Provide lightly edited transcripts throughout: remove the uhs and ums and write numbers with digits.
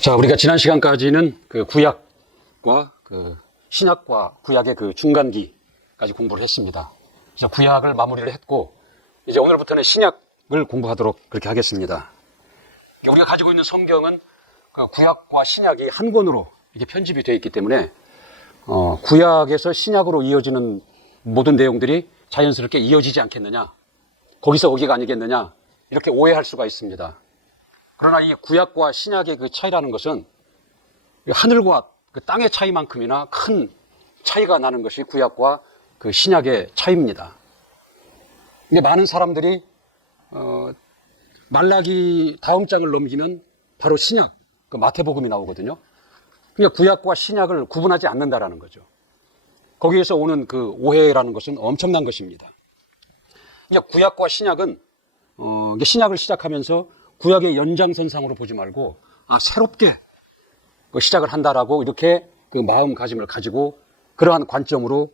자, 우리가 지난 시간까지는 그 구약과 그 신약과 구약의 그 중간기까지 공부를 했습니다. 이제 구약을 마무리를 했고, 이제 오늘부터는 신약을 공부하도록 그렇게 하겠습니다. 우리가 가지고 있는 성경은 그 구약과 신약이 한 권으로 이렇게 편집이 되어 있기 때문에, 구약에서 신약으로 이어지는 모든 내용들이 자연스럽게 이어지지 않겠느냐, 거기서 거기가 아니겠느냐, 이렇게 오해할 수가 있습니다. 그러나 이 구약과 신약의 그 차이라는 것은 하늘과 그 땅의 차이만큼이나 큰 차이가 나는 것이 구약과 그 신약의 차이입니다. 근데 많은 사람들이 말라기 다음 장을 넘기면 바로 신약, 그 마태복음이 나오거든요. 그러니까 구약과 신약을 구분하지 않는다라는 거죠. 거기에서 오는 그 오해라는 것은 엄청난 것입니다. 그러니까 구약과 신약은 신약을 시작하면서 구약의 연장선상으로 보지 말고 새롭게 시작을 한다라고 이렇게 그 마음가짐을 가지고 그러한 관점으로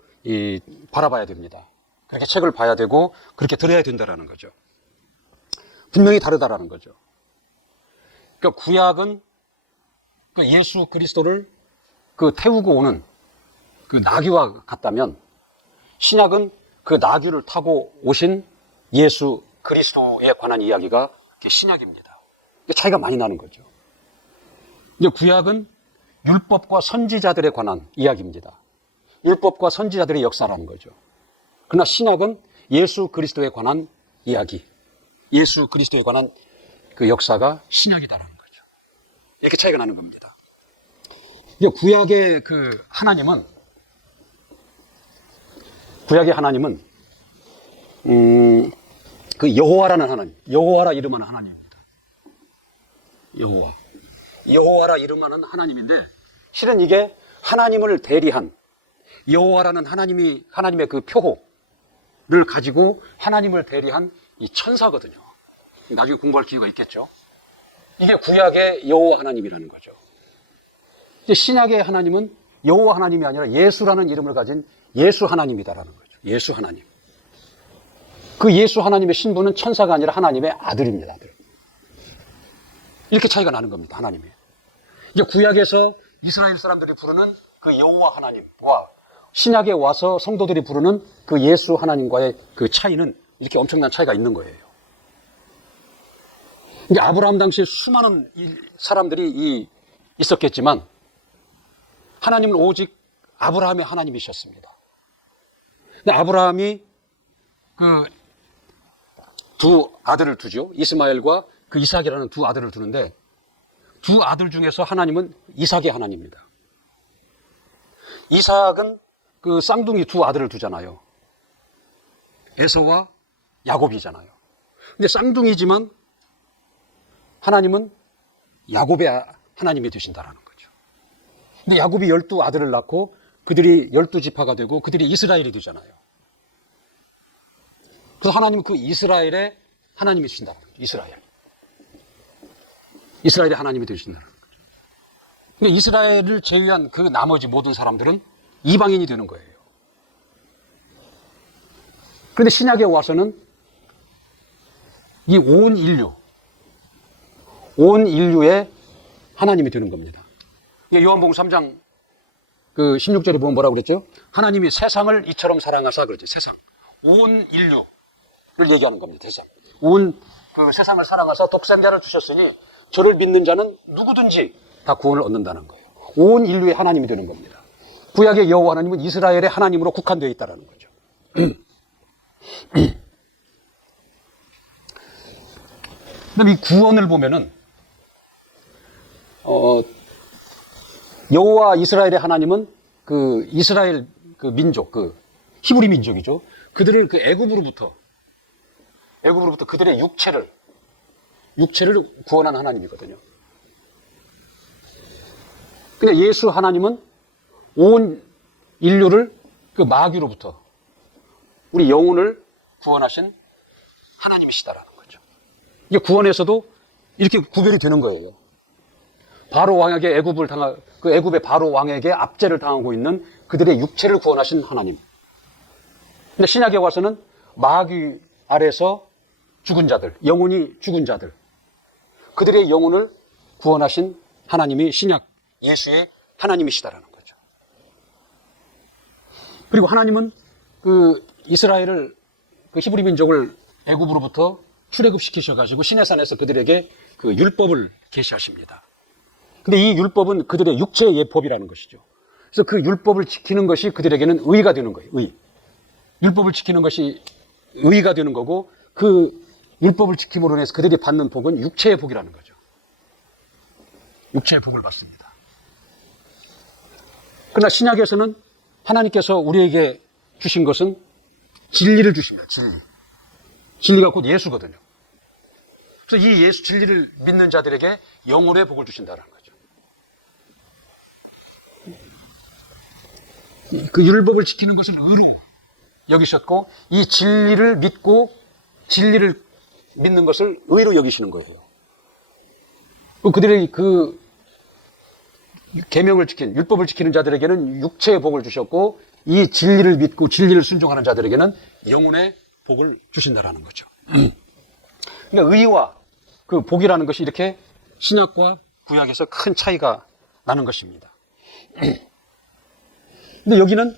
바라봐야 됩니다. 그렇게 책을 봐야 되고 그렇게 들어야 된다라는 거죠. 분명히 다르다라는 거죠. 그러니까 구약은 그 예수 그리스도를 그 태우고 오는 그 나귀와 같다면, 신약은 그 나귀를 타고 오신 예수 그리스도에 관한 이야기가 신약입니다. 차이가 많이 나는 거죠. 이제 구약은 율법과 선지자들에 관한 이야기입니다. 율법과 선지자들의 역사라는 거죠. 그러나 신약은 예수 그리스도에 관한 이야기, 예수 그리스도에 관한 그 역사가 신약이다라는 거죠. 이렇게 차이가 나는 겁니다. 이제 구약의 하나님은 그 여호와라는 하나님, 여호와라 이름하는 하나님입니다. 여호와라 이름하는 하나님인데, 실은 이게 하나님을 대리한, 여호와라는 하나님의 그 표호를 가지고 하나님을 대리한 이 천사거든요. 나중에 공부할 기회가 있겠죠. 이게 구약의 여호와 하나님이라는 거죠. 이제 신약의 하나님은 여호와 하나님이 아니라 예수라는 이름을 가진 예수 하나님이다라는 거죠. 예수 하나님. 그 예수 하나님의 신분은 천사가 아니라 하나님의 아들입니다. 아들. 이렇게 차이가 나는 겁니다. 하나님이. 이제 구약에서 이스라엘 사람들이 부르는 그 여호와 하나님과 신약에 와서 성도들이 부르는 그 예수 하나님과의 그 차이는 이렇게 엄청난 차이가 있는 거예요. 이제 아브라함 당시에 수많은 사람들이 있었겠지만, 하나님은 오직 아브라함의 하나님이셨습니다. 근데 아브라함이 그 두 아들을 두죠. 이스마엘과 그 이삭이라는 두 아들을 두는데, 두 아들 중에서 하나님은 이삭의 하나님입니다. 이삭은 그 쌍둥이 두 아들을 두잖아요. 에서와 야곱이잖아요. 근데 쌍둥이지만 하나님은 야곱의 하나님이 되신다라는 거죠. 근데 야곱이 12아들을 낳고 그들이 12지파가 되고 그들이 이스라엘이 되잖아요. 그래서 하나님은 그 이스라엘의 하나님이 되신다는 거죠. 이스라엘의 하나님이 되신다는 거죠. 그러니까 이스라엘을 제외한 그 나머지 모든 사람들은 이방인이 되는 거예요. 그런데 신약에 와서는 이 온 인류의 하나님이 되는 겁니다. 요한복음 3장 그 16절에 보면 뭐라고 그랬죠? 하나님이 세상을 이처럼 사랑하사 그러죠. 세상. 온 인류를 얘기하는 겁니다. 세상. 온 그 세상을 사랑하사 독생자를 주셨으니 저를 믿는 자는 누구든지 다 구원을 얻는다는 거예요. 온 인류의 하나님이 되는 겁니다. 구약의 여호와 하나님은 이스라엘의 하나님으로 국한되어 있다는 거죠. 그럼 이 구원을 보면은 여호와 이스라엘의 하나님은 그 이스라엘 그 민족, 그 히브리 민족이죠. 그들을 그 애굽으로부터 그들의 육체를 구원한 하나님이거든요. 근데 예수 하나님은 온 인류를 그 마귀로부터 우리 영혼을 구원하신 하나님이시다라는 거죠. 이게 구원에서도 이렇게 구별이 되는 거예요. 바로 왕에게 그 애굽의 바로 왕에게 압제를 당하고 있는 그들의 육체를 구원하신 하나님. 근데 신약에 와서는 마귀 아래서 죽은 자들, 영혼이 죽은 자들, 그들의 영혼을 구원하신 하나님이 신약 예수의 하나님이시다라는 거죠. 그리고 하나님은 그 이스라엘을, 그 히브리 민족을 애굽으로부터 출애굽시키셔가지고 시내산에서 그들에게 그 율법을 계시하십니다. 근데 이 율법은 그들의 육체의 예법이라는 것이죠. 그래서 그 율법을 지키는 것이 그들에게는 의가 되는 거예요. 의. 율법을 지키는 것이 의가 되는 거고, 그 율법을 지킴으로 인해서 그들이 받는 복은 육체의 복이라는 거죠. 육체의 복을 받습니다. 그러나 신약에서는 하나님께서 우리에게 주신 것은 진리를 주십니다. 진리. 진리가 곧 예수거든요. 그래서 이 예수 진리를 믿는 자들에게 영혼의 복을 주신다는 거죠. 그 율법을 지키는 것을 의로 여기셨고, 이 진리를 믿고 진리를 믿는 것을 의로 여기시는 거예요. 그들의 그 계명을 지킨, 율법을 지키는 자들에게는 육체의 복을 주셨고, 이 진리를 믿고 진리를 순종하는 자들에게는 영혼의 복을 주신다라는 거죠. 그러니까 의와 그 복이라는 것이 이렇게 신약과 구약에서 큰 차이가 나는 것입니다. 근데 여기는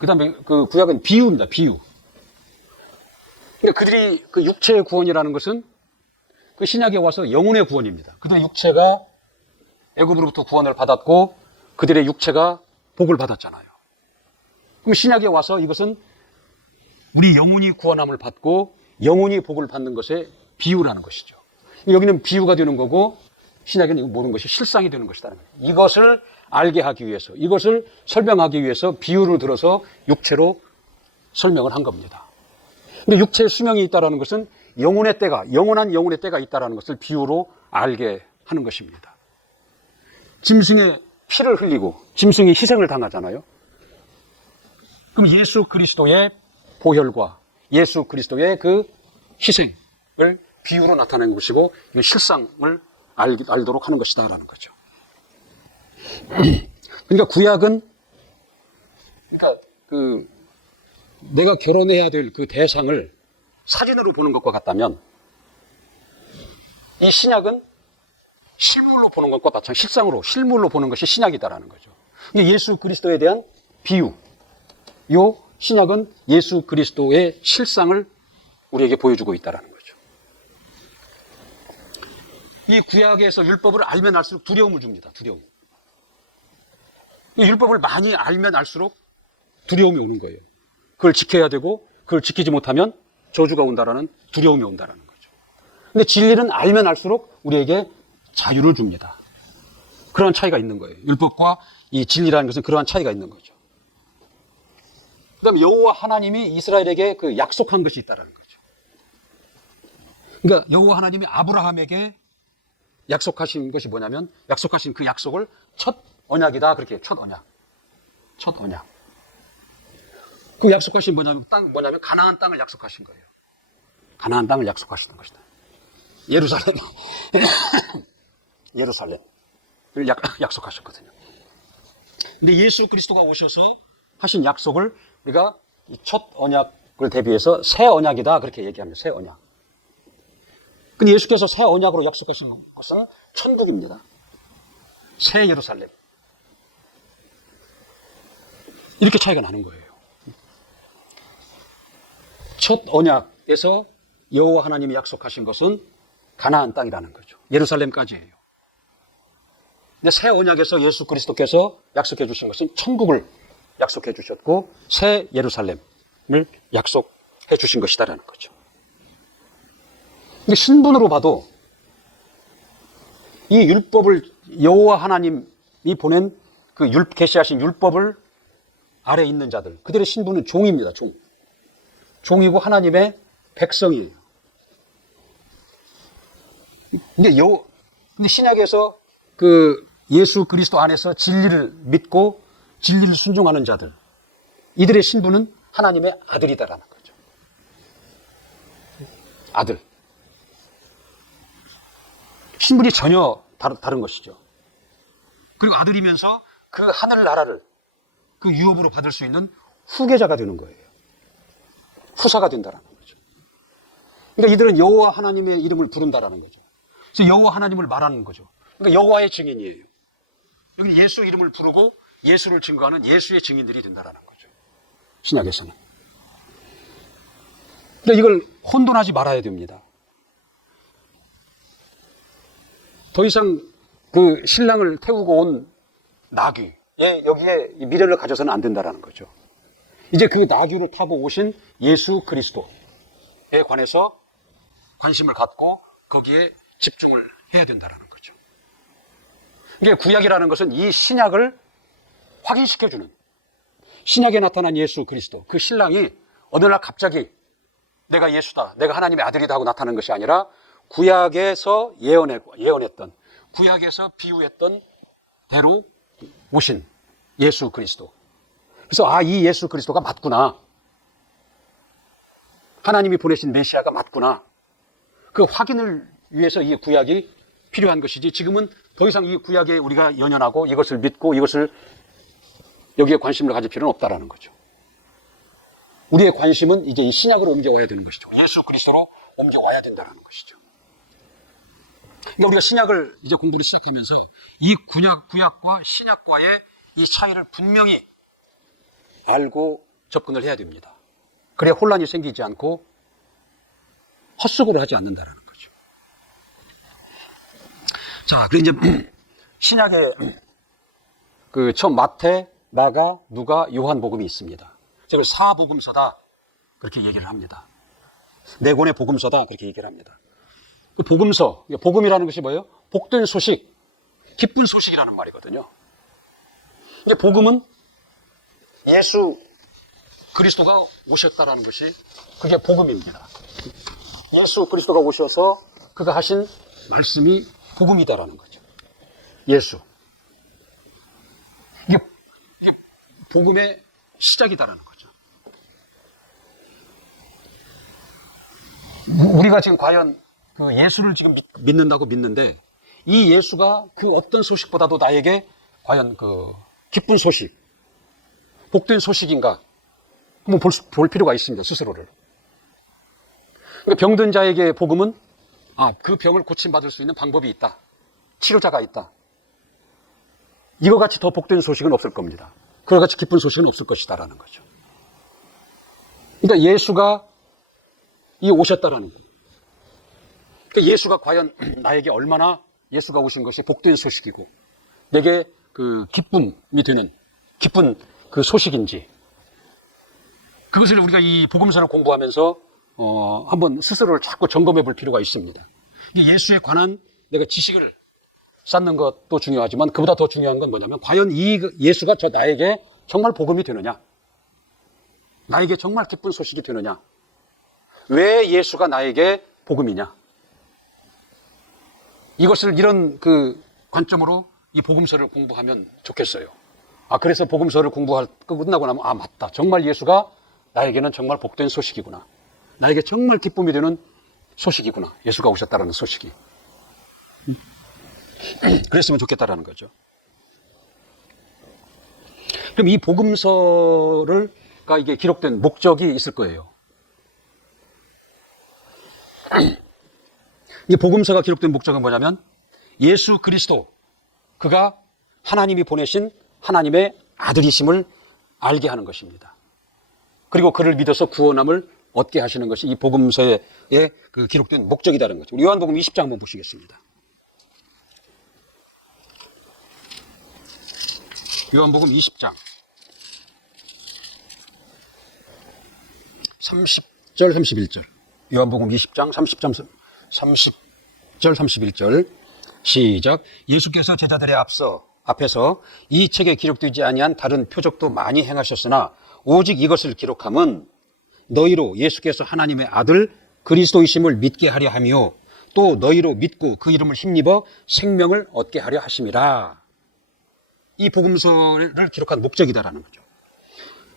그 다음에 그 구약은 비유입니다. 비유. 그러니까 그들이 그 육체의 구원이라는 것은 그 신약에 와서 영혼의 구원입니다. 그들의 육체가 애굽으로부터 구원을 받았고 그들의 육체가 복을 받았잖아요. 그럼 신약에 와서 이것은 우리 영혼이 구원함을 받고 영혼이 복을 받는 것의 비유라는 것이죠. 여기는 비유가 되는 거고 신약에는 모든 것이 실상이 되는 것이라는 거예요. 이것을 알게 하기 위해서, 이것을 설명하기 위해서 비유를 들어서 육체로 설명을 한 겁니다. 근데 육체의 수명이 있다는 것은 영혼의 때가, 영원한 영혼의 때가 있다는 것을 비유로 알게 하는 것입니다. 짐승의 피를 흘리고 짐승이 희생을 당하잖아요. 그럼 예수 그리스도의 보혈과 예수 그리스도의 그 희생을 비유로 나타낸 것이고 실상을 알도록 하는 것이다라는 거죠. 그러니까 구약은, 그러니까 그 내가 결혼해야 될 그 대상을 사진으로 보는 것과 같다면, 이 신약은 실물로 보는 것과 마찬가지, 실상으로 실물로 보는 것이 신약이다라는 거죠. 예수 그리스도에 대한 비유, 요 신약은 예수 그리스도의 실상을 우리에게 보여주고 있다라는 거죠. 이 구약에서 율법을 알면 알수록 두려움을 줍니다. 두려움. 이 율법을 많이 알면 알수록 두려움이 오는 거예요. 그걸 지켜야 되고 그걸 지키지 못하면 저주가 온다라는 두려움이 온다라는 거죠. 근데 진리는 알면 알수록 우리에게 자유를 줍니다. 그러한 차이가 있는 거예요. 율법과 이 진리라는 것은 그러한 차이가 있는 거죠. 그다음에 여호와 하나님이 이스라엘에게 그 약속한 것이 있다라는 거죠. 그러니까 여호와 하나님이 아브라함에게 약속하신 것이 뭐냐면, 약속하신 그 약속을 첫 언약이다, 그렇게 첫 언약. 첫 언약. 그 약속하신 뭐냐면 가나안 땅을 약속하신 거예요. 가나안 땅을 약속하시는 것이다. 예루살렘. 예루살렘을 약속하셨거든요. 근데 예수 그리스도가 오셔서 하신 약속을 우리가 첫 언약을 대비해서 새 언약이다, 그렇게 얘기합니다. 새 언약. 근데 예수께서 새 언약으로 약속하신 것은 천국입니다. 새 예루살렘. 이렇게 차이가 나는 거예요. 첫 언약에서 여호와 하나님이 약속하신 것은 가나안 땅이라는 거죠. 예루살렘까지예요. 근데 새 언약에서 예수 그리스도께서 약속해 주신 것은 천국을 약속해 주셨고 새 예루살렘을 약속해 주신 것이다라는 거죠. 근데 신분으로 봐도 이 율법을, 여호와 하나님이 보낸 그 계시하신 율법을 아래 있는 자들, 그들의 신분은 종입니다. 종이고 하나님의 백성이에요. 근데 신약에서 그 예수 그리스도 안에서 진리를 믿고 진리를 순종하는 자들, 이들의 신분은 하나님의 아들이다라는 거죠. 아들. 신분이 전혀 다른 것이죠. 그리고 아들이면서 그 하늘나라를 그 유업으로 받을 수 있는 후계자가 되는 거예요. 후사가 된다라는 거죠. 그러니까 이들은 여호와 하나님의 이름을 부른다라는 거죠. 그래서 여호와 하나님을 말하는 거죠. 그러니까 여호와의 증인이에요. 여기 예수 이름을 부르고 예수를 증거하는 예수의 증인들이 된다라는 거죠. 신약에서는. 그러니까 이걸 혼돈하지 말아야 됩니다. 더 이상 그 신랑을 태우고 온 나귀, 여기에 미련을 가져서는 안 된다라는 거죠. 이제 그 나귀를 타고 오신 예수 그리스도에 관해서 관심을 갖고 거기에 집중을 해야 된다라는 거죠. 이게 구약이라는 것은 이 신약을 확인시켜주는, 신약에 나타난 예수 그리스도, 그 신랑이 어느 날 갑자기 내가 예수다, 내가 하나님의 아들이다 하고 나타나는 것이 아니라 구약에서 예언했던, 구약에서 비유했던 대로 오신 예수 그리스도. 그래서 이 예수 그리스도가 맞구나, 하나님이 보내신 메시아가 맞구나, 그 확인을 위해서 이 구약이 필요한 것이지, 지금은 더 이상 이 구약에 우리가 연연하고 이것을 믿고 이것을 여기에 관심을 가질 필요는 없다라는 거죠. 우리의 관심은 이제 이 신약으로 옮겨와야 되는 것이죠. 예수 그리스도로 옮겨와야 된다는 것이죠. 그러니까 우리가 신약을 이제 공부를 시작하면서 이 구약과 신약과의 이 차이를 분명히 알고 접근을 해야 됩니다. 그래야 혼란이 생기지 않고 헛수고를 하지 않는다는 거죠. 자, 그리고 이제 신약에 그 처음 마태, 마가, 누가, 요한복음이 있습니다. 제가 사복음서다 그렇게 얘기를 합니다. 네 권의 복음서다 그렇게 얘기를 합니다. 그 복음서, 복음이라는 것이 뭐예요? 복된 소식, 기쁜 소식이라는 말이거든요. 이제 복음은 예수 그리스도가 오셨다라는 것이 그게 복음입니다. 예수 그리스도가 오셔서 그가 하신 말씀이 복음이다라는 거죠. 예수. 이게 복음의 시작이다라는 거죠. 우리가 지금 과연 그 예수를 지금 믿는다고 믿는데, 이 예수가 그 어떤 소식보다도 나에게 과연 그 기쁜 소식, 복된 소식인가? 한번 볼 필요가 있습니다, 스스로를. 그러니까 병든 자에게 복음은 그 병을 고침받을 수 있는 방법이 있다, 치료자가 있다. 이거 같이 더 복된 소식은 없을 겁니다. 그와 같이 기쁜 소식은 없을 것이다라는 거죠. 그러니까 예수가 오셨다라는 거예요. 그러니까 예수가 과연 나에게 얼마나, 예수가 오신 것이 복된 소식이고 내게 그 기쁨이 되는 기쁜 그 소식인지, 그것을 우리가 이 복음서를 공부하면서 한번 스스로를 자꾸 점검해 볼 필요가 있습니다. 예수에 관한 내가 지식을 쌓는 것도 중요하지만 그보다 더 중요한 건 뭐냐면, 과연 이 예수가 나에게 정말 복음이 되느냐, 나에게 정말 기쁜 소식이 되느냐, 왜 예수가 나에게 복음이냐, 이것을 이런 그 관점으로 이 복음서를 공부하면 좋겠어요. 그래서 복음서를 끝나고 나면 맞다, 정말 예수가 나에게는 정말 복된 소식이구나, 나에게 정말 기쁨이 되는 소식이구나, 예수가 오셨다라는 소식이. 그랬으면 좋겠다라는 거죠. 그럼 이 복음서가 이게 기록된 목적이 있을 거예요. 이 복음서가 기록된 목적은 뭐냐면, 예수 그리스도, 그가 하나님이 보내신 하나님의 아들이심을 알게 하는 것입니다. 그리고 그를 믿어서 구원함을 얻게 하시는 것이 이 복음서에 그 기록된 목적이라는 거죠. 우리 요한복음 20장 한번 보시겠습니다. 요한복음 20장 30절 31절. 요한복음 20장 30절 31절 시작. 예수께서 제자들의 앞에서 이 책에 기록되지 아니한 다른 표적도 많이 행하셨으나 오직 이것을 기록함은 너희로 예수께서 하나님의 아들 그리스도이심을 믿게 하려 하며 또 너희로 믿고 그 이름을 힘입어 생명을 얻게 하려 하심이라. 이 복음서를 기록한 목적이다라는 거죠.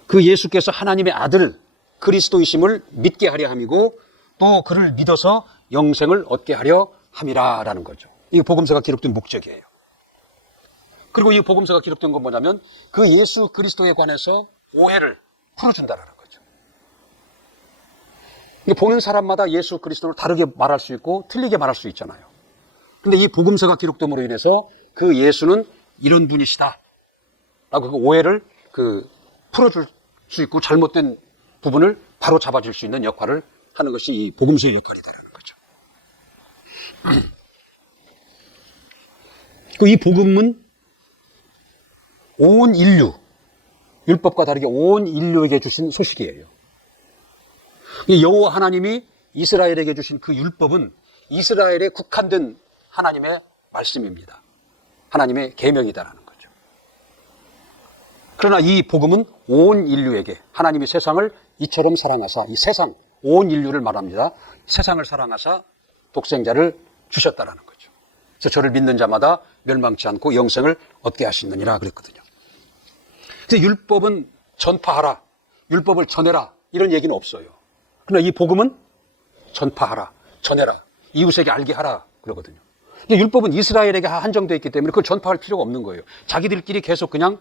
그 예수께서 하나님의 아들 그리스도이심을 믿게 하려 함이고 또 그를 믿어서 영생을 얻게 하려 함이라라는 거죠. 이 복음서가 기록된 목적이에요. 그리고 이 복음서가 기록된 건 뭐냐면, 그 예수 그리스도에 관해서 오해를 풀어준다는 거죠. 보는 사람마다 예수 그리스도를 다르게 말할 수 있고 틀리게 말할 수 있잖아요. 근데 이 복음서가 기록됨으로 인해서 그 예수는 이런 분이시다 라고 그 오해를 풀어줄 수 있고 잘못된 부분을 바로 잡아줄 수 있는 역할을 하는 것이 이 복음서의 역할이다라는 거죠. 이 복음은 온 인류, 율법과 다르게 온 인류에게 주신 소식이에요. 여호와 하나님이 이스라엘에게 주신 그 율법은 이스라엘에 국한된 하나님의 말씀입니다. 하나님의 계명이다라는 거죠. 그러나 이 복음은 온 인류에게 하나님이 세상을 이처럼 사랑하사, 이 세상, 온 인류를 말합니다. 세상을 사랑하사 독생자를 주셨다라는 거죠. 그래서 저를 믿는 자마다 멸망치 않고 영생을 얻게 하시느니라 그랬거든요. 그래서 율법은 전파하라, 율법을 전해라 이런 얘기는 없어요. 그러나 이 복음은 전파하라, 전해라, 이웃에게 알게 하라 그러거든요. 율법은 이스라엘에게 한정되어 있기 때문에 그걸 전파할 필요가 없는 거예요. 자기들끼리 계속 그냥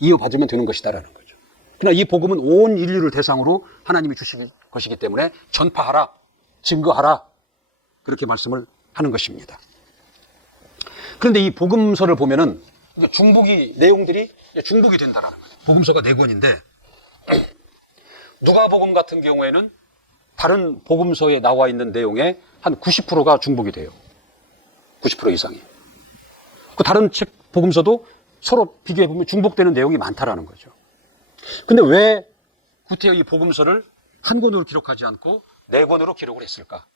이어받으면 되는 것이다라는 거죠. 그러나 이 복음은 온 인류를 대상으로 하나님이 주신 것이기 때문에 전파하라, 증거하라 그렇게 말씀을 하는 것입니다. 그런데 이 복음서를 보면은 내용들이 중복이 된다라는 거예요. 복음서가 4권인데 누가복음 같은 경우에는 다른 복음서에 나와 있는 내용의 한 90%가 중복이 돼요. 90% 이상이. 그 다른 책 복음서도 서로 비교해 보면 중복되는 내용이 많다라는 거죠. 근데 왜 구태여 이 복음서를 한 권으로 기록하지 않고 4권으로 기록을 했을까?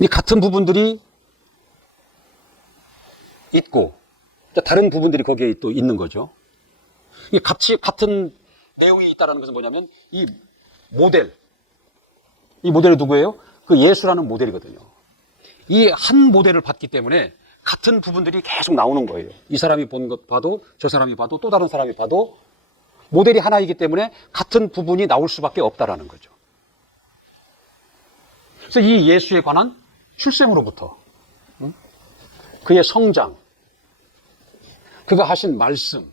이 같은 부분들이 있고 다른 부분들이 거기에 또 있는 거죠. 이 같은 내용이 있다는 것은 뭐냐면 이 모델이 누구예요? 그 예수라는 모델이거든요. 이 한 모델을 봤기 때문에 같은 부분들이 계속 나오는 거예요. 이 사람이 본 것 봐도 저 사람이 봐도 또 다른 사람이 봐도 모델이 하나이기 때문에 같은 부분이 나올 수밖에 없다라는 거죠. 그래서 이 예수에 관한 출생으로부터 그의 성장, 그가 하신 말씀,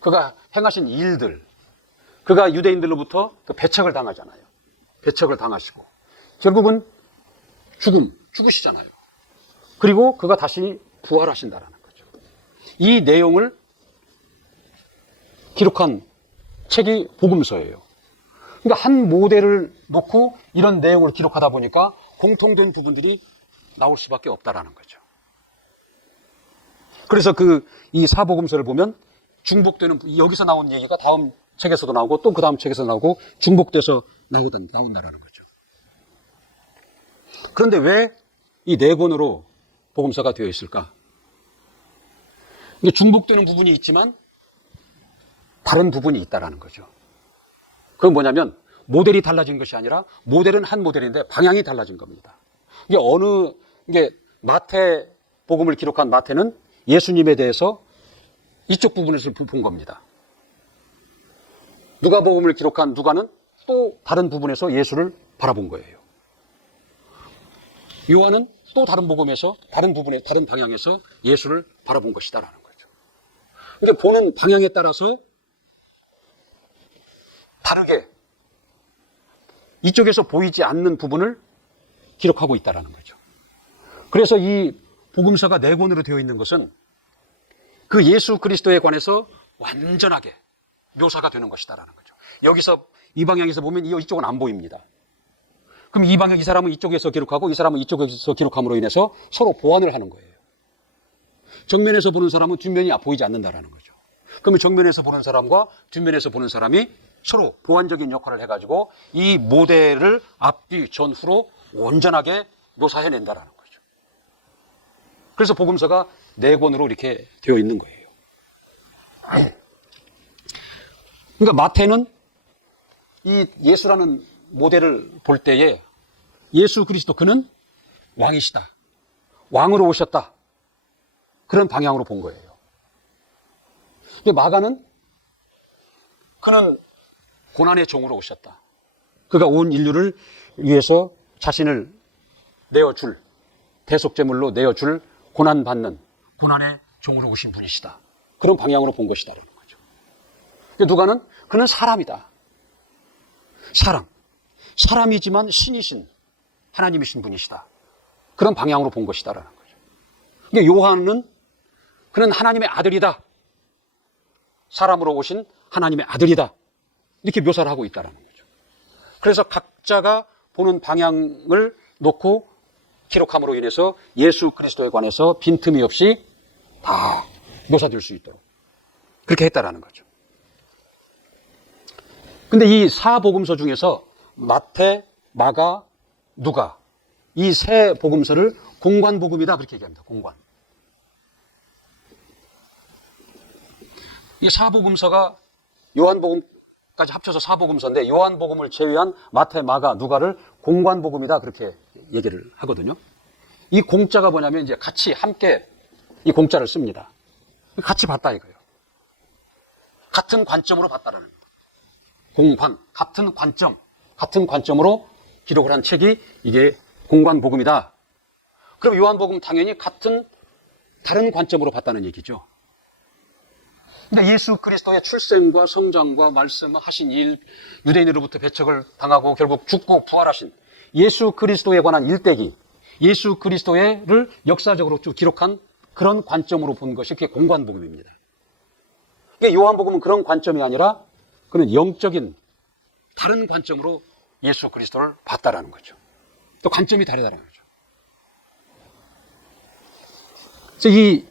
그가 행하신 일들, 그가 유대인들로부터 배척을 당하잖아요. 배척을 당하시고 결국은 죽으시잖아요. 그리고 그가 다시 부활하신다라는 거죠. 이 내용을 기록한 책이 복음서예요. 그러니까 한 모델을 놓고 이런 내용을 기록하다 보니까 공통된 부분들이 나올 수밖에 없다라는 거죠. 그래서 이 사복음서를 보면 중복되는, 여기서 나온 얘기가 다음 책에서도 나오고 또 그 다음 책에서 나오고 중복돼서 나온다라는 거죠. 그런데 왜 이 4권으로 복음서가 되어 있을까? 이게 중복되는 부분이 있지만 다른 부분이 있다라는 거죠. 그건 뭐냐면 모델이 달라진 것이 아니라 모델은 한 모델인데 방향이 달라진 겁니다. 이게 마태 복음을 기록한 마태는 예수님에 대해서 이쪽 부분에서 본 겁니다. 누가복음을 기록한 누가는 또 다른 부분에서 예수를 바라본 거예요. 요한은 또 다른 복음에서 다른 방향에서 예수를 바라본 것이다라는 거죠. 근데 보는 방향에 따라서 다르게 이쪽에서 보이지 않는 부분을 기록하고 있다라는 거죠. 그래서 이 복음서가 4권으로 되어 있는 것은 그 예수 그리스도에 관해서 완전하게 묘사가 되는 것이다라는 거죠. 여기서 이 방향에서 보면 이쪽은 안 보입니다. 그럼 이 사람은 이쪽에서 기록하고 이 사람은 이쪽에서 기록함으로 인해서 서로 보완을 하는 거예요. 정면에서 보는 사람은 뒷면이 보이지 않는다라는 거죠. 그러면 정면에서 보는 사람과 뒷면에서 보는 사람이 서로 보완적인 역할을 해가지고 이 모델을 앞뒤 전후로 온전하게 묘사해낸다라는 거죠. 그래서 복음서가 4권으로 이렇게 되어 있는 거예요. 그러니까 마태는 이 예수라는 모델을 볼 때에 예수 그리스도 그는 왕이시다, 왕으로 오셨다, 그런 방향으로 본 거예요. 근데 마가는 그는 고난의 종으로 오셨다, 그가 온 인류를 위해서 자신을 내어줄, 대속제물로 내어줄 고난받는 고난의 종으로 오신 분이시다, 그런 방향으로 본 것이다라는 거죠. 누가는 그는 사람이다, 사람. 사람이지만 신이신 하나님이신 분이시다. 그런 방향으로 본 것이다라는 거죠. 그러니까 요한은 그는 하나님의 아들이다. 사람으로 오신 하나님의 아들이다. 이렇게 묘사를 하고 있다는 거죠. 그래서 각자가 보는 방향을 놓고 기록함으로 인해서 예수 그리스도에 관해서 빈틈이 없이 다 묘사될 수 있도록 그렇게 했다라는 거죠. 근데 이 사복음서 중에서 마태, 마가, 누가 이 세 복음서를 공관복음이다 그렇게 얘기합니다. 공관. 이 사복음서가 요한복음까지 합쳐서 사복음서인데 요한복음을 제외한 마태, 마가, 누가를 공관복음이다 그렇게 얘기를 하거든요. 이 공자가 뭐냐면 이제 같이 함께 이 공자를 씁니다. 같이 봤다 이거예요. 같은 관점으로 봤다라는 거예요. 공관, 같은 관점으로 기록을 한 책이 이게 공관복음이다. 그럼 요한복음 당연히 다른 관점으로 봤다는 얘기죠. 근데 예수 그리스도의 출생과 성장과 말씀하신 일, 유대인으로부터 배척을 당하고 결국 죽고 부활하신 예수 그리스도에 관한 일대기, 예수 그리스도를 역사적으로 쭉 기록한 그런 관점으로 본 것이 그게 공관복음입니다. 그러니까 요한복음은 그런 관점이 아니라 그는 영적인 다른 관점으로 예수 그리스도를 봤다라는 거죠. 또 관점이 다르다는 거죠. 그래서 이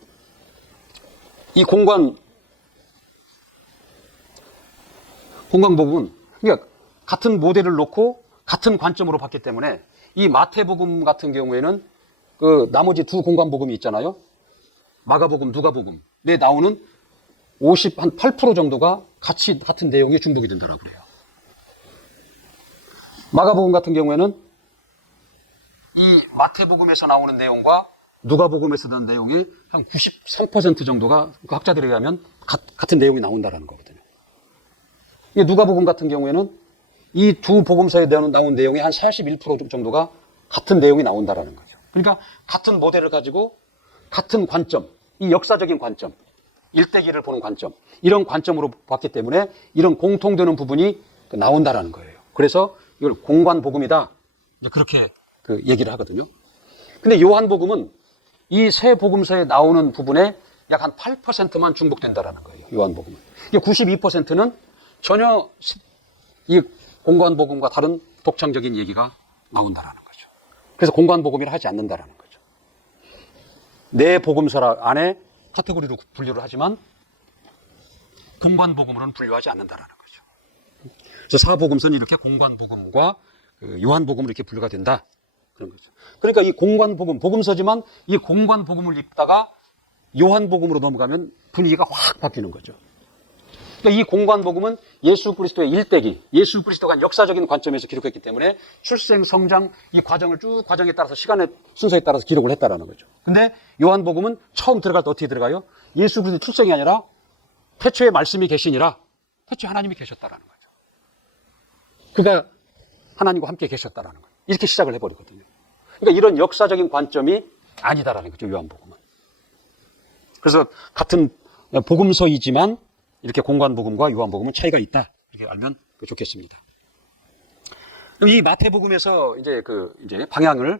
공관복음은 그러니까 같은 모델을 놓고 같은 관점으로 봤기 때문에 이 마태복음 같은 경우에는 그 나머지 두 공관복음이 있잖아요. 마가복음, 누가복음에 나오는 8% 정도가 같은 내용에 중복이 된다고 그래요. 마가복음 같은 경우에는 이 마태복음에서 나오는 내용과 누가복음에서 나오는 내용이 한 93% 정도가 그 학자들에 의하면 같은 내용이 나온다는 거거든요. 누가복음 같은 경우에는 이 두 복음서에 나온 내용이 한 41% 정도가 같은 내용이 나온다는 거죠. 그러니까 같은 모델을 가지고 같은 관점, 이 역사적인 관점, 일대기를 보는 관점, 이런 관점으로 봤기 때문에 이런 공통되는 부분이 나온다는 거예요. 그래서 이걸 공관복음이다. 그렇게 얘기를 하거든요. 근데 요한복음은 이 세 복음서에 나오는 부분에 약 한 8%만 중복된다는 거예요. 요한복음은. 92%는 전혀 이 공관복음과 다른 독창적인 얘기가 나온다는 거죠. 그래서 공관복음이라 하지 않는다는 거죠. 네 복음서 안에 카테고리로 분류를 하지만 공관복음으로는 분류하지 않는다는 거죠. 그래서 사복음서는 이렇게 공관복음과 요한복음으로 이렇게 분류가 된다. 그런 거죠. 그러니까 이 공관복음, 복음서지만 이 공관복음을 읽다가 요한복음으로 넘어가면 분위기가 확 바뀌는 거죠. 그러니까 이 공관복음은 예수 그리스도의 일대기, 예수 그리스도가 한 역사적인 관점에서 기록했기 때문에 출생, 성장, 이 과정을 쭉 과정에 따라서 시간의 순서에 따라서 기록을 했다라는 거죠. 근데 요한복음은 처음 들어갈 때 어떻게 들어가요? 예수 그리스도 출생이 아니라 태초에 말씀이 계시니라 태초에 하나님이 계셨다라는 거죠. 그가 하나님과 함께 계셨다라는 거예요. 이렇게 시작을 해버리거든요. 그러니까 이런 역사적인 관점이 아니다라는 거죠, 요한복음은. 그래서 같은 복음서이지만 이렇게 공관복음과 요한복음은 차이가 있다. 이렇게 알면 좋겠습니다. 이 마태복음에서 이제 방향을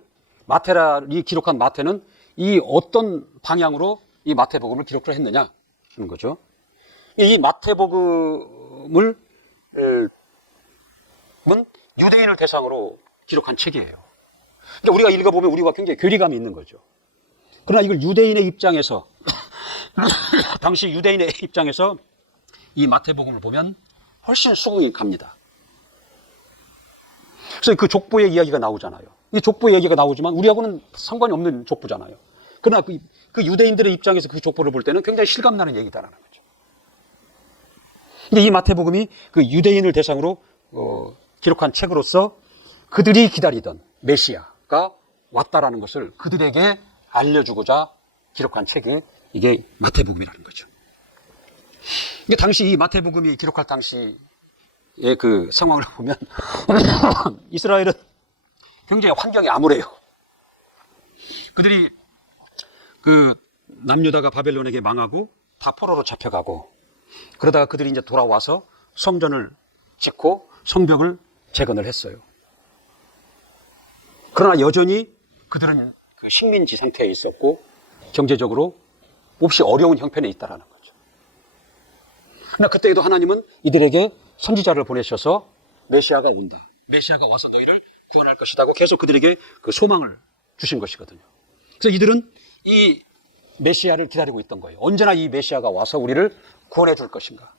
이 기록한 마태는 이 어떤 방향으로 이 마태복음을 기록을 했느냐 하는 거죠. 이 마태복음을 유대인을 대상으로 기록한 책이에요. 그러니까 우리가 읽어보면 우리와 굉장히 괴리감이 있는 거죠. 그러나 이걸 유대인의 입장에서 당시 유대인의 입장에서 이 마태복음을 보면 훨씬 수긍이 갑니다. 그래서 그 족보의 이야기가 나오잖아요. 이 족보의 이야기가 나오지만 우리하고는 상관이 없는 족보잖아요. 그러나 그 유대인들의 입장에서 그 족보를 볼 때는 굉장히 실감나는 얘기다라는 거죠. 근데 이 마태복음이 그 유대인을 대상으로 기록한 책으로서 그들이 기다리던 메시아가 왔다라는 것을 그들에게 알려주고자 기록한 책이 이게 마태복음이라는 거죠. 이게 당시 이 마태복음이 기록할 당시의 그 상황을 보면 이스라엘은 굉장히 환경이 암울해요. 그들이 남유다가 바벨론에게 망하고 다 포로로 잡혀가고 그러다가 그들이 이제 돌아와서 성전을 짓고 성벽을 재건을 했어요. 그러나 여전히 그들은 그 식민지 상태에 있었고 경제적으로 몹시 어려운 형편에 있다라는 거죠. 그러나 그때에도 하나님은 이들에게 선지자를 보내셔서 메시아가 온다. 메시아가 와서 너희를 구원할 것이라고 계속 그들에게 그 소망을 주신 것이거든요. 그래서 이들은 이 메시아를 기다리고 있던 거예요. 언제나 이 메시아가 와서 우리를 구원해 줄 것인가.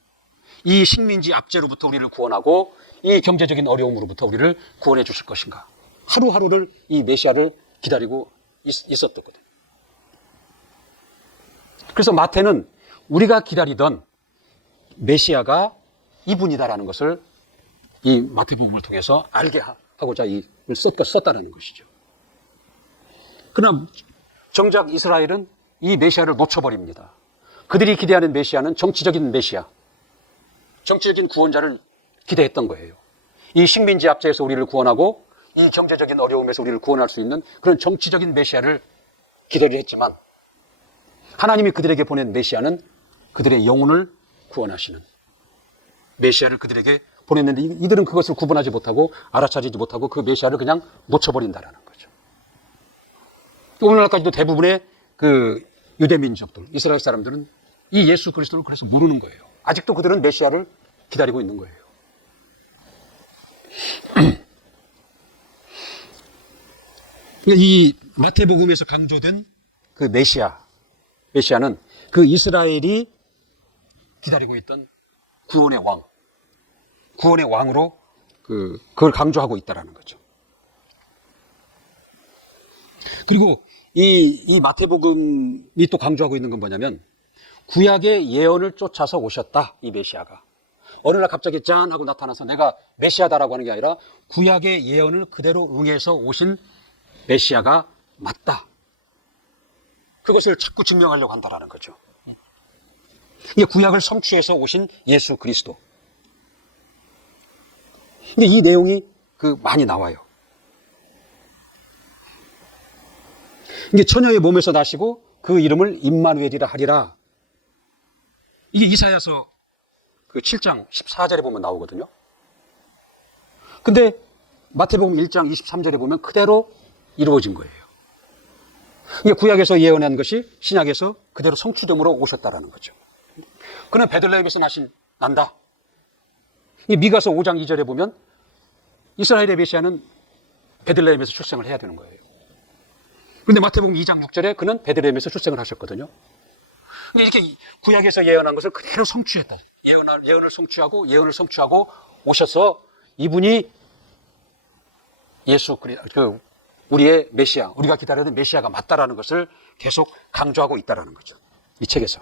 이 식민지 압제로부터 우리를 구원하고 이 경제적인 어려움으로부터 우리를 구원해 주실 것인가. 하루하루를 이 메시아를 기다리고 있었거든요. 그래서 마태는 우리가 기다리던 메시아가 이분이다라는 것을 이 마태복음을 통해서 알게 하고자 이걸 썼다는 것이죠. 그러나 정작 이스라엘은 이 메시아를 놓쳐버립니다. 그들이 기대하는 메시아는 정치적인 메시아, 정치적인 구원자를 기대했던 거예요. 이 식민지 압제에서 우리를 구원하고 이 경제적인 어려움에서 우리를 구원할 수 있는 그런 정치적인 메시아를 기대를 했지만 하나님이 그들에게 보낸 메시아는 그들의 영혼을 구원하시는 메시아를 그들에게 보냈는데 이들은 그것을 구분하지 못하고 알아차리지 못하고 그 메시아를 그냥 놓쳐버린다는 거죠. 오늘날까지도 대부분의 그 유대 민족들, 이스라엘 사람들은 이 예수 그리스도를 그래서 모르는 거예요. 아직도 그들은 메시아를 기다리고 있는 거예요. 이 마태복음에서 강조된 그 메시아는 그 이스라엘이 기다리고 있던 구원의 왕으로 그걸 강조하고 있다는 거죠. 그리고 이 마태복음이 또 강조하고 있는 건 뭐냐면 구약의 예언을 쫓아서 오셨다, 이 메시아가. 어느 날 갑자기 짠 하고 나타나서 내가 메시아다라고 하는 게 아니라 구약의 예언을 그대로 응해서 오신 메시아가 맞다. 그것을 자꾸 증명하려고 한다라는 거죠. 이게 구약을 성취해서 오신 예수 그리스도. 근데 이 내용이 많이 나와요. 이게 처녀의 몸에서 나시고 그 이름을 임마누엘이라 하리라. 이게 이사야서 7장 14절에 보면 나오거든요. 근데 마태복음 1장 23절에 보면 그대로 이루어진 거예요. 이게 구약에서 예언한 것이 신약에서 그대로 성취됨으로 오셨다라는 거죠. 그는 베들레헴에서 난다. 이 미가서 5장 2절에 보면 이스라엘의 메시아는 베들레헴에서 출생을 해야 되는 거예요. 그런데 마태복음 2장 6절에 그는 베들레헴에서 출생을 하셨거든요. 근데 이렇게 구약에서 예언한 것을 그대로 성취했다. 예언을 성취하고 오셔서 이분이 예수 우리의 메시아, 우리가 기다리는 메시아가 맞다라는 것을 계속 강조하고 있다라는 거죠. 이 책에서.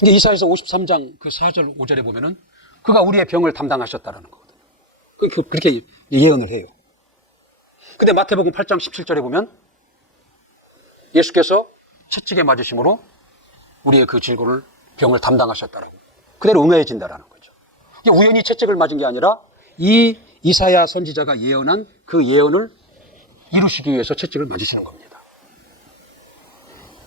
이게 이사야서 53장 4절 5절에 보면은 그가 우리의 병을 담당하셨다라는 거거든요. 그렇게 예언을 해요. 근데 마태복음 8장 17절에 보면 예수께서 채찍에 맞으심으로 우리의 그 병을 담당하셨다라고. 그대로 응해진다라는 거죠. 이게 우연히 채찍을 맞은 게 아니라 이 이사야 선지자가 예언한 그 예언을 이루시기 위해서 채찍을 맞으시는 겁니다.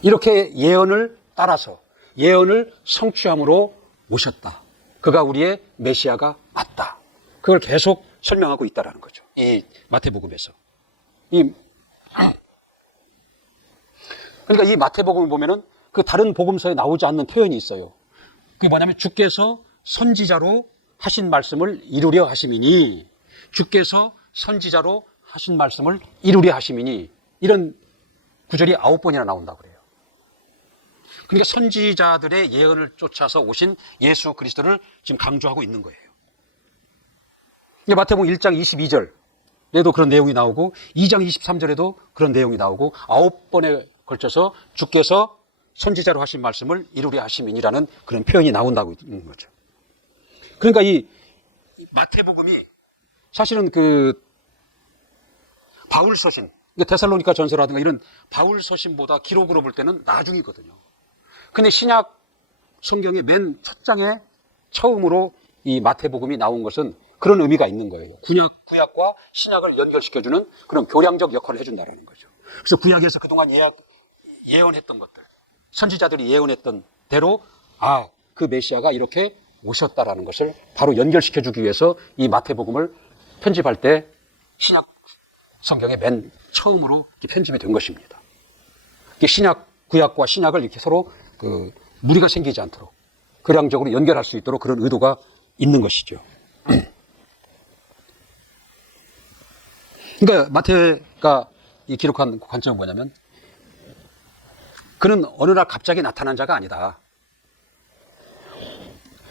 이렇게 예언을 따라서 예언을 성취함으로 오셨다. 그가 우리의 메시아가 맞다. 그걸 계속 설명하고 있다라는 거죠. 이 마태복음에서. 그러니까 이 마태복음을 보면은 그 다른 복음서에 나오지 않는 표현이 있어요. 그게 뭐냐면 주께서 선지자로 하신 말씀을 이루려 하심이니, 주께서 선지자로 하신 말씀을 이루려 하심이니, 이런 구절이 9번이나 나온다고 그래요. 그러니까 선지자들의 예언을 쫓아서 오신 예수 그리스도를 지금 강조하고 있는 거예요. 마태복음 1장 22절에도 그런 내용이 나오고 2장 23절에도 그런 내용이 나오고 9번에 걸쳐서 주께서 선지자로 하신 말씀을 이루려 하심이니라는 그런 표현이 나온다고 있는 거죠. 그러니까 이 마태복음이 사실은 바울 서신, 데살로니가 전서라든가 이런 바울 서신보다 기록으로 볼 때는 나중이거든요. 근데 신약 성경의 맨 첫 장에 처음으로 이 마태복음이 나온 것은 그런 의미가 있는 거예요. 구약과 신약을 연결시켜주는 그런 교량적 역할을 해준다는 거죠. 그래서 구약에서 그동안 예언했던 것들, 선지자들이 예언했던 대로 그 메시아가 이렇게 오셨다라는 것을 바로 연결시켜주기 위해서 이 마태복음을 편집할 때 신약 성경의 맨 처음으로 편집이 된 것입니다. 구약과 신약을 이렇게 서로 무리가 생기지 않도록 교량적으로 연결할 수 있도록 그런 의도가 있는 것이죠. 그러니까 마태가 기록한 관점은 뭐냐면, 그는 어느 날 갑자기 나타난 자가 아니다.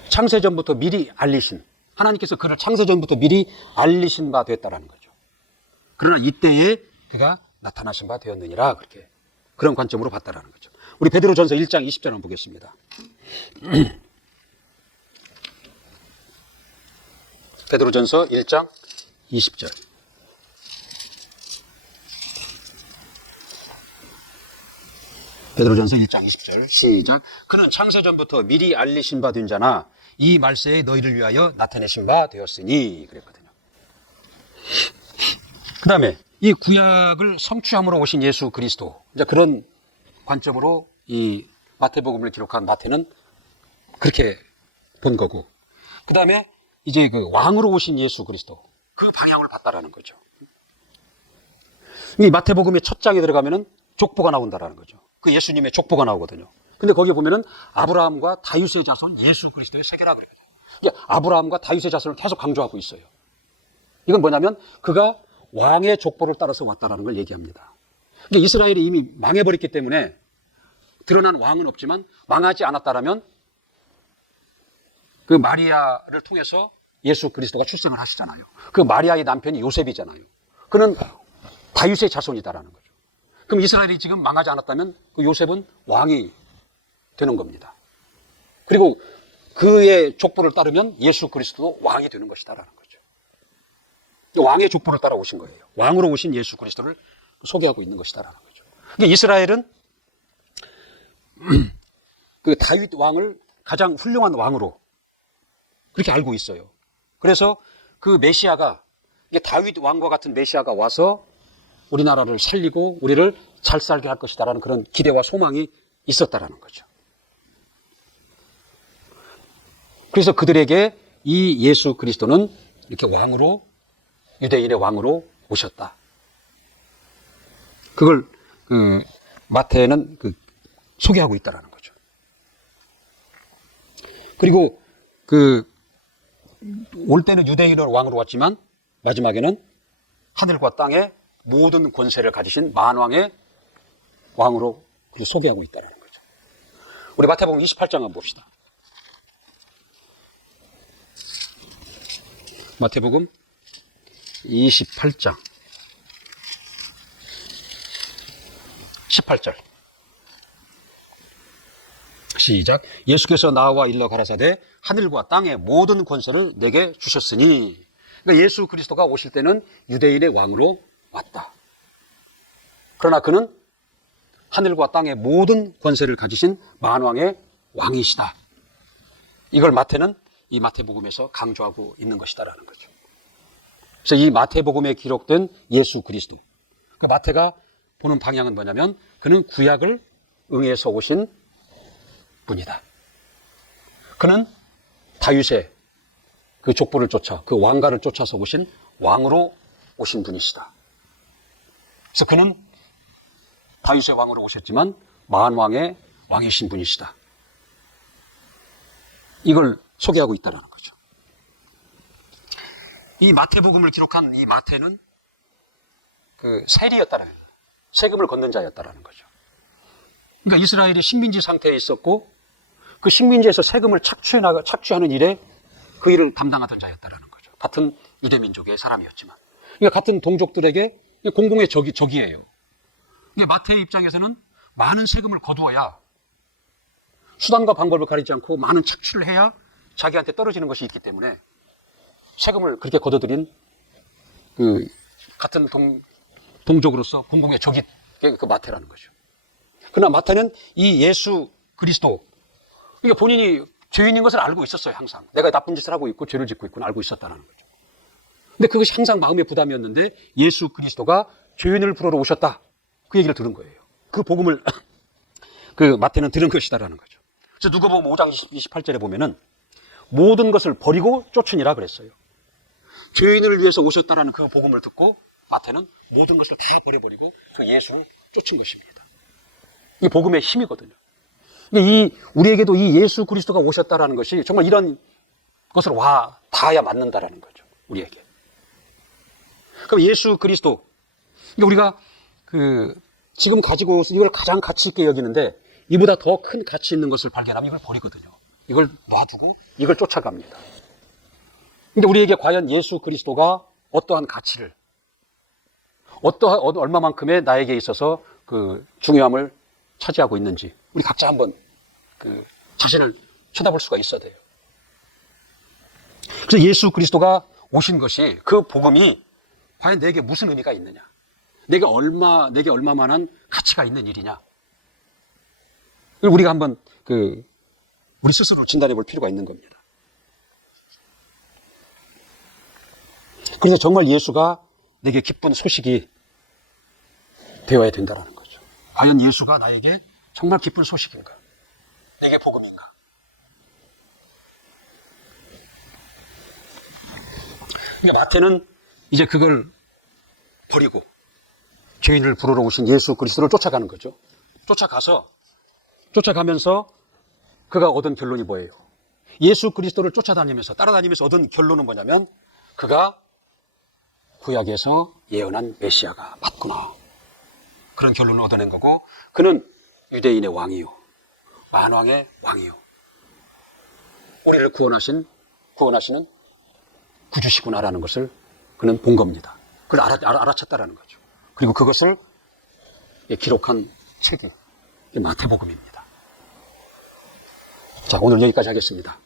창세전부터 미리 알리신, 하나님께서 그를 창세전부터 미리 알리신 바 되었다라는 거죠. 그러나 이때에 그가 나타나신 바 되었느니라, 그렇게 그런 관점으로 봤다라는 거죠. 우리 베드로전서 1장 20절 한번 보겠습니다. 베드로전서 1장 20절. 베드로전서 1장 20절 시작. 그는 창세전부터 미리 알리신 바 된 자나 이 말세에 너희를 위하여 나타내신 바 되었으니, 그랬거든요. 그 다음에 이 구약을 성취함으로 오신 예수 그리스도, 이제 그런 관점으로 이 마태복음을 기록한 마태는 그렇게 본 거고, 그 다음에 이제 그 왕으로 오신 예수 그리스도, 그 방향을 봤다라는 거죠. 이 마태복음의 첫 장에 들어가면은 족보가 나온다라는 거죠. 그 예수님의 족보가 나오거든요. 근데 거기에 보면은 아브라함과 다윗의 자손 예수 그리스도의 세계라 그래요. 이게 아브라함과 다윗의 자손을 계속 강조하고 있어요. 이건 뭐냐면 그가 왕의 족보를 따라서 왔다라는 걸 얘기합니다. 근데 이스라엘이 이미 망해버렸기 때문에 드러난 왕은 없지만, 망하지 않았다라면 그 마리아를 통해서 예수 그리스도가 출생을 하시잖아요. 그 마리아의 남편이 요셉이잖아요. 그는 다윗의 자손이다라는 거죠. 그럼 이스라엘이 지금 망하지 않았다면 그 요셉은 왕이 되는 겁니다. 그리고 그의 족보를 따르면 예수 그리스도도 왕이 되는 것이다라는 거죠. 왕의 족보를 따라오신 거예요. 왕으로 오신 예수 그리스도를 소개하고 있는 것이다라는 거죠. 그러니까 이스라엘은 그 다윗 왕을 가장 훌륭한 왕으로 그렇게 알고 있어요. 그래서 그 메시아가, 다윗 왕과 같은 메시아가 와서 우리나라를 살리고 우리를 잘 살게 할 것이다라는 그런 기대와 소망이 있었다라는 거죠. 그래서 그들에게 이 예수 그리스도는 이렇게 왕으로, 유대인의 왕으로 오셨다. 그걸 마태는 소개하고 있다라는 거죠. 그리고 올 때는 유대인의 왕으로 왔지만 마지막에는 하늘과 땅의 모든 권세를 가지신 만왕의 왕으로 소개하고 있다는 거죠. 우리 마태복음 28장 한번 봅시다. 마태복음 28장 18절 시작. 예수께서 나와 일러 가라사대 하늘과 땅의 모든 권세를 내게 주셨으니. 그러니까 예수 그리스도가 오실 때는 유대인의 왕으로 왔다. 그러나 그는 하늘과 땅의 모든 권세를 가지신 만왕의 왕이시다. 이걸 마태는 이 마태복음에서 강조하고 있는 것이다라는 거죠. 그래서 이 마태복음에 기록된 예수 그리스도, 그 마태가 보는 방향은 뭐냐면 그는 구약을 응해서 오신 분이다. 그는 다윗의 그 족보를 쫓아, 그 왕가를 쫓아서 오신 왕으로 오신 분이시다. 그래서 그는 다윗의 왕으로 오셨지만 만왕의 왕이신 분이시다. 이걸 소개하고 있다는 거죠. 이 마태복음을 기록한 이 마태는 그 세리였다는 거예요. 세금을 걷는 자였다는 거죠. 그러니까 이스라엘이 식민지 상태에 있었고 그 식민지에서 세금을 착취하는 일에 그 일을 담당하던 자였다는 거죠. 같은 유대 민족의 사람이었지만. 그러니까 같은 동족들에게 공공의 적이에요. 근데 마태의 입장에서는 많은 세금을 거두어야, 수단과 방법을 가리지 않고 많은 착취를 해야 자기한테 떨어지는 것이 있기 때문에 세금을 그렇게 거둬들인 그 같은 동족으로서 공공의 적이 그 마태라는 거죠. 그러나 마태는 이 예수 그리스도, 그러니까 본인이 죄인인 것을 알고 있었어요. 항상 내가 나쁜 짓을 하고 있고 죄를 짓고 있구나 알고 있었다는 거죠. 근데 그것이 항상 마음의 부담이었는데 예수 그리스도가 죄인을 부르러 오셨다, 그 얘기를 들은 거예요. 그 복음을 그 마태는 들은 것이다라는 거죠. 그래서 누가복음 5장 28절에 보면은 모든 것을 버리고 쫓으니라 그랬어요. 죄인을 위해서 오셨다라는 그 복음을 듣고 마태는 모든 것을 다 버려버리고 그 예수를 쫓은 것입니다. 이 복음의 힘이거든요. 우리에게도 이 예수 그리스도가 오셨다라는 것이 정말 이런 것을 닿아야 맞는다라는 거죠. 우리에게. 그럼 예수 그리스도, 우리가 지금 가지고 이걸 가장 가치 있게 여기는데 이보다 더 큰 가치 있는 것을 발견하면 이걸 버리거든요. 이걸 놔두고 이걸 쫓아갑니다. 근데 우리에게 과연 예수 그리스도가 어떠한 가치를, 얼마만큼의 나에게 있어서 중요함을 차지하고 있는지 우리 각자 한번 자신을 쳐다볼 수가 있어야 돼요. 그래서 예수 그리스도가 오신 것이, 그 복음이 과연 내게 무슨 의미가 있느냐, 내게 얼마만한 가치가 있는 일이냐, 우리가 한번 우리 스스로 진단해 볼 필요가 있는 겁니다. 그래서 정말 예수가 내게 기쁜 소식이 되어야 된다는 거죠. 과연 예수가 나에게 정말 기쁜 소식인가? 내게 복음인가? 그러니까 마태는 이제 그걸 버리고 죄인을 부르러 오신 예수 그리스도를 쫓아가는 거죠. 쫓아가면서 그가 얻은 결론이 뭐예요? 예수 그리스도를 따라다니면서 얻은 결론은 뭐냐면, 그가 구약에서 예언한 메시아가 맞구나, 그런 결론을 얻어낸 거고, 그는 유대인의 왕이요, 만왕의 왕이요, 우리를 구원하시는 구주시구나라는 것을 그는 본 겁니다. 그걸 알아챘다라는 거죠. 그리고 그것을 기록한 책이 마태복음입니다. 자, 오늘 여기까지 하겠습니다.